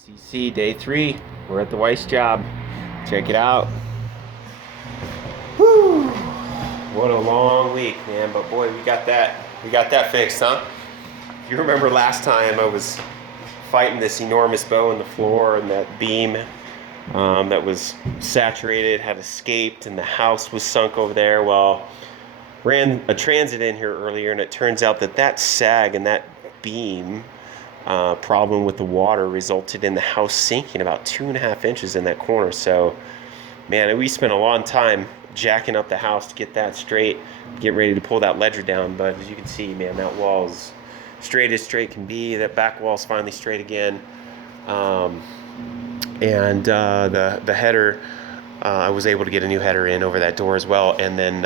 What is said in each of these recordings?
CC day 3. We're at the Weiss job. Check it out. Whew. What a long week, man. But boy, we got that fixed, huh? You remember last time I was fighting this enormous bow in the floor, and that beam that was saturated had escaped, and the house was sunk over there. Well, ran a transit in here earlier, and it turns out that sag and that beam problem with the water resulted in the house sinking about 2.5 inches in that corner. So, man, we spent a long time jacking up the house to get that straight, get ready to pull that ledger down. But as you can see, man, that wall is straight as straight can be. That back wall is finally straight again. The header, I was able to get a new header in over that door as well, and then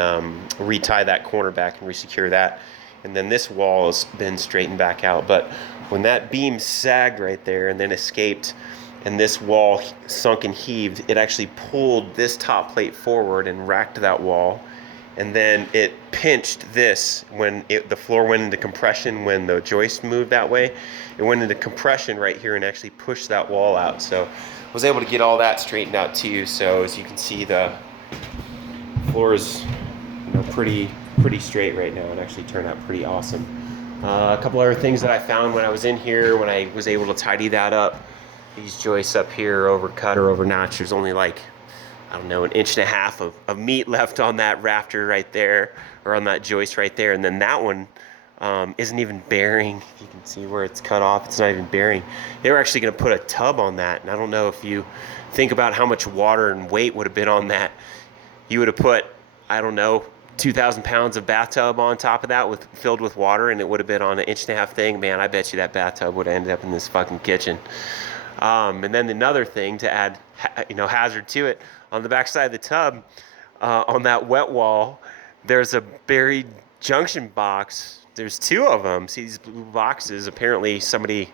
retie that corner back and resecure that. And then this wall has been straightened back out. But when that beam sagged right there and then escaped, and this wall sunk and heaved, it actually pulled this top plate forward and racked that wall. And then it pinched this when the floor went into compression when the joist moved that way. It went into compression right here and actually pushed that wall out. So I was able to get all that straightened out too. So as you can see, the floor is pretty straight right now. It actually turned out pretty awesome. A couple other things that I found when I was in here, when I was able to tidy that up. These joists up here are overcut or overnotched. There's only like, I don't know, 1.5 inches of meat left on that rafter right there, or on that joist right there. And then that one isn't even bearing. If you can see where it's cut off, it's not even bearing. They were actually going to put a tub on that. And I don't know if you think about how much water and weight would have been on that. You would have put, I don't know, 2,000 pounds of bathtub on top of that filled with water, and it would have been on an 1.5 inch thing. Man, I bet you that bathtub would have ended up in this fucking kitchen. And then another thing to add, hazard to it, on the back side of the tub, on that wet wall, there's a buried junction box. There's 2 of them. See these blue boxes? Apparently somebody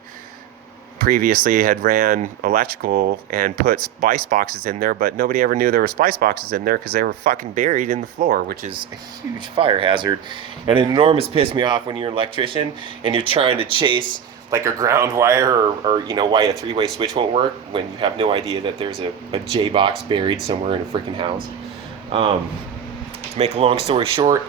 previously had ran electrical and put splice boxes in there, but nobody ever knew there were splice boxes in there because they were fucking buried in the floor, which is a huge fire hazard. And an enormous piss me off when you're an electrician and you're trying to chase like a ground wire or why a 3-way switch won't work when you have no idea that there's a J box buried somewhere in a freaking house. To make a long story short,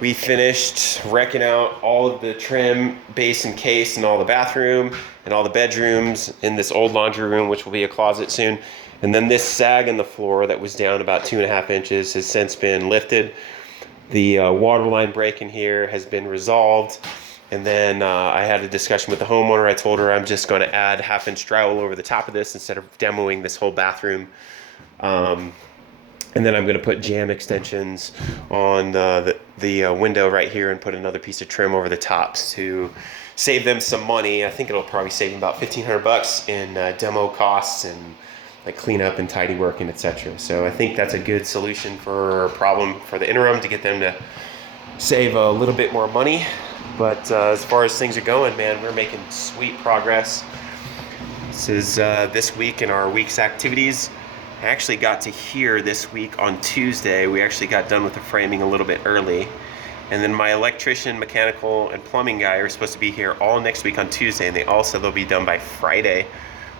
we finished wrecking out all of the trim, base, and case in all the bathroom and all the bedrooms in this old laundry room, which will be a closet soon. And then this sag in the floor that was down about 2.5 inches has since been lifted. The water line break in here has been resolved. And then I had a discussion with the homeowner. I told her I'm just going to add 1/2 inch drywall over the top of this instead of demoing this whole bathroom. And then I'm going to put jam extensions on the window right here and put another piece of trim over the tops to save them some money. I think it'll probably save them about $1,500 in demo costs and like cleanup and tidy work and etc. So I think that's a good solution for a problem for the interim to get them to save a little bit more money. But as far as things are going, man, we're making sweet progress. This is this week in our week's activities. I actually got to here this week on Tuesday. We actually got done with the framing a little bit early. And then my electrician, mechanical, and plumbing guy are supposed to be here all next week on Tuesday, and they all said they'll be done by Friday,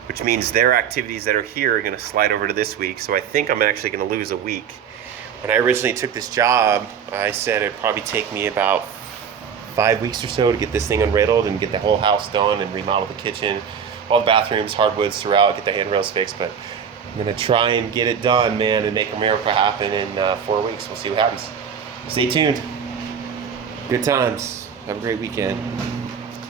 which means their activities that are here are going to slide over to this week. So I think I'm actually going to lose a week. When I originally took this job, I said it'd probably take me about 5 weeks or so to get this thing unrailed and get the whole house done and remodel the kitchen, all the bathrooms, hardwoods throughout, get the handrails fixed. But I'm gonna try and get it done, man, and make a miracle happen in 4 weeks. We'll see what happens. Stay tuned. Good times. Have a great weekend.